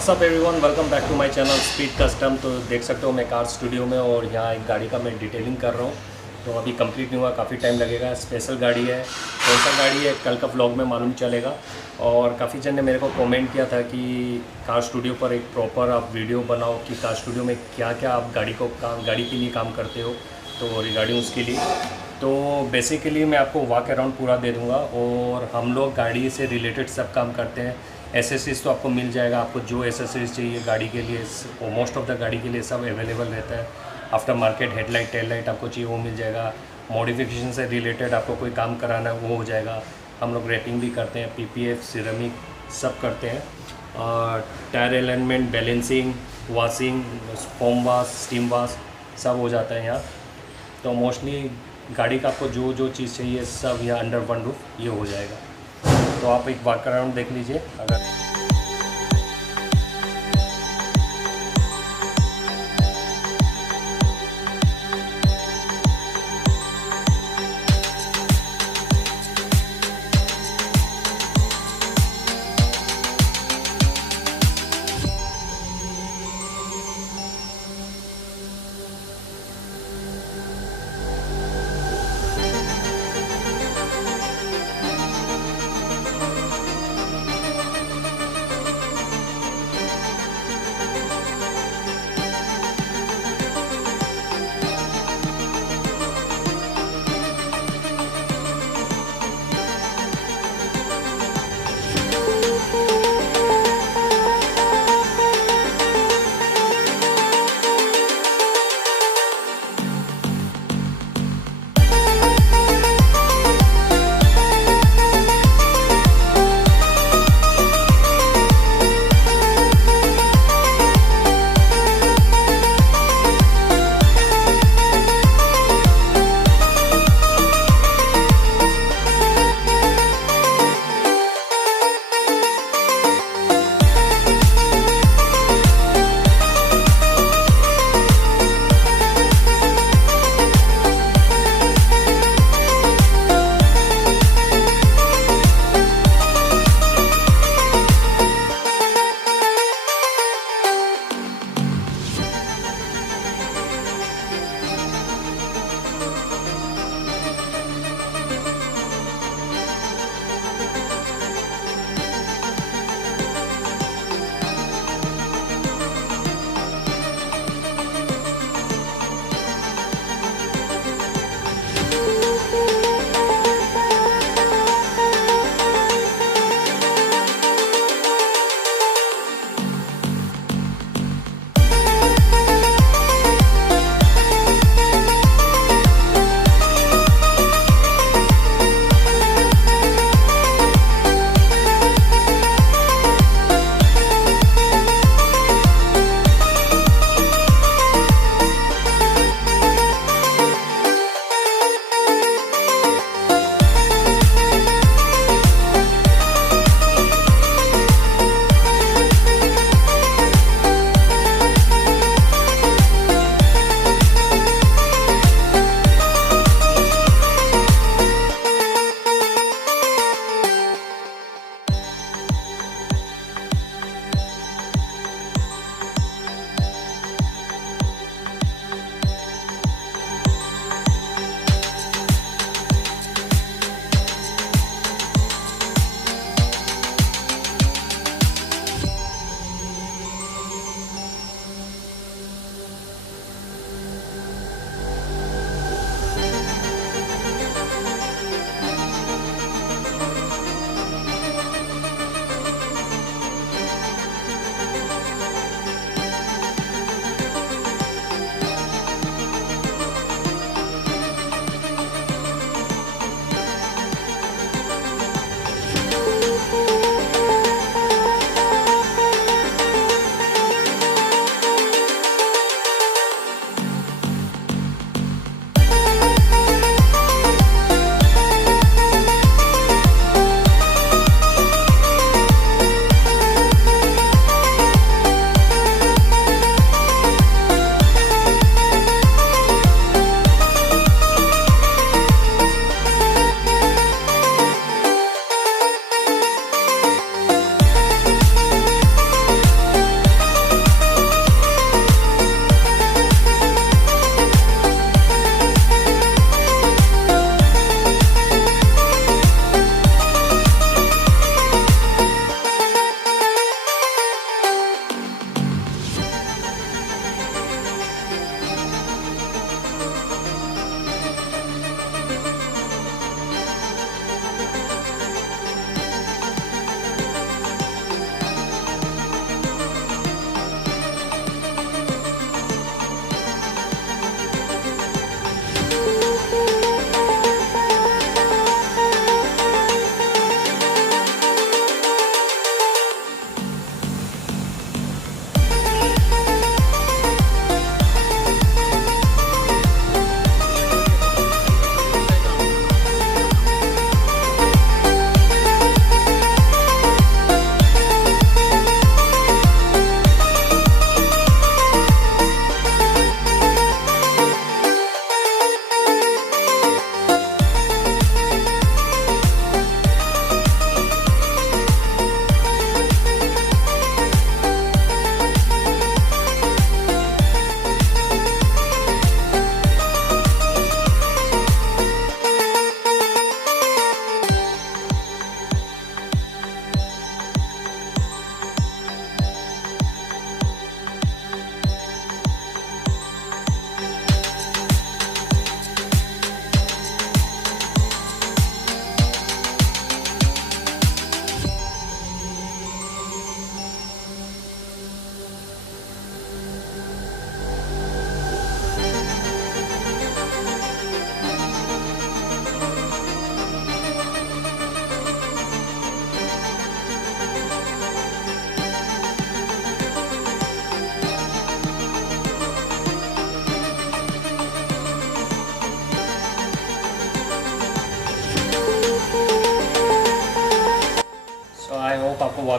WhatsApp everyone, welcome back to my channel speed custom. तो देख सकते हो मैं कार स्टूडियो में और यहाँ एक गाड़ी का मैं डिटेलिंग कर रहा हूँ। तो अभी कंप्लीट नहीं हुआ, काफ़ी टाइम लगेगा। स्पेशल गाड़ी है, कौन सा गाड़ी है कल का व्लॉग में मालूम चलेगा। और काफ़ी जन ने मेरे को कमेंट किया था कि कार स्टूडियो पर एक प्रॉपर आप वीडियो बनाओ कि कार स्टूडियो में क्या क्या आप गाड़ी के लिए काम करते हो। तो रिगार्डिंग उसके लिए तो बेसिकली मैं आपको वॉक अराउंड पूरा दे दूंगा। और हम लोग गाड़ी से रिलेटेड सब काम करते हैं। एसेसरीज़ तो आपको मिल जाएगा, आपको जो एसेसरीज़ चाहिए गाड़ी के लिए, मोस्ट ऑफ द गाड़ी के लिए सब अवेलेबल रहता है। After market headlight tail light आपको चाहिए वो मिल जाएगा। मॉडिफिकेशन से रिलेटेड आपको कोई काम कराना है वो हो जाएगा। हम लोग रैपिंग भी करते हैं, पीपीएफ सिरेमिक सब करते हैं। और tyre alignment, balancing, washing, foam wash, steam wash सब हो जाता है यहाँ। तो मोस्टली गाड़ी का आपको जो जो चीज़ चाहिए सब यहाँ अंडर वन रूफ ये हो जाएगा। तो आप एक वॉक अराउंड देख लीजिए। अगर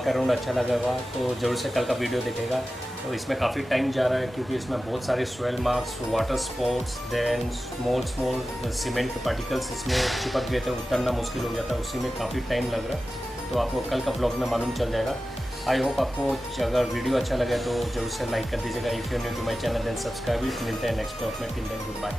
बैकग्राउंड अच्छा लगा होगा तो ज़रूर से कल का वीडियो देखेगा। तो इसमें काफ़ी टाइम जा रहा है क्योंकि इसमें बहुत सारे soil marks, water spots, then small cement particles इसमें चिपक गए थे, उतरना मुश्किल हो जाता है, उसी में काफ़ी टाइम लग रहा है। तो आपको कल का ब्लॉग में मालूम चल जाएगा। आई होप आपको अगर वीडियो अच्छा लगे तो ज़रूर से लाइक कर दीजिएगा। If you new to my channel then subscribe it. मिलते हैं नेक्स्ट ब्लॉग में। Till then good bye.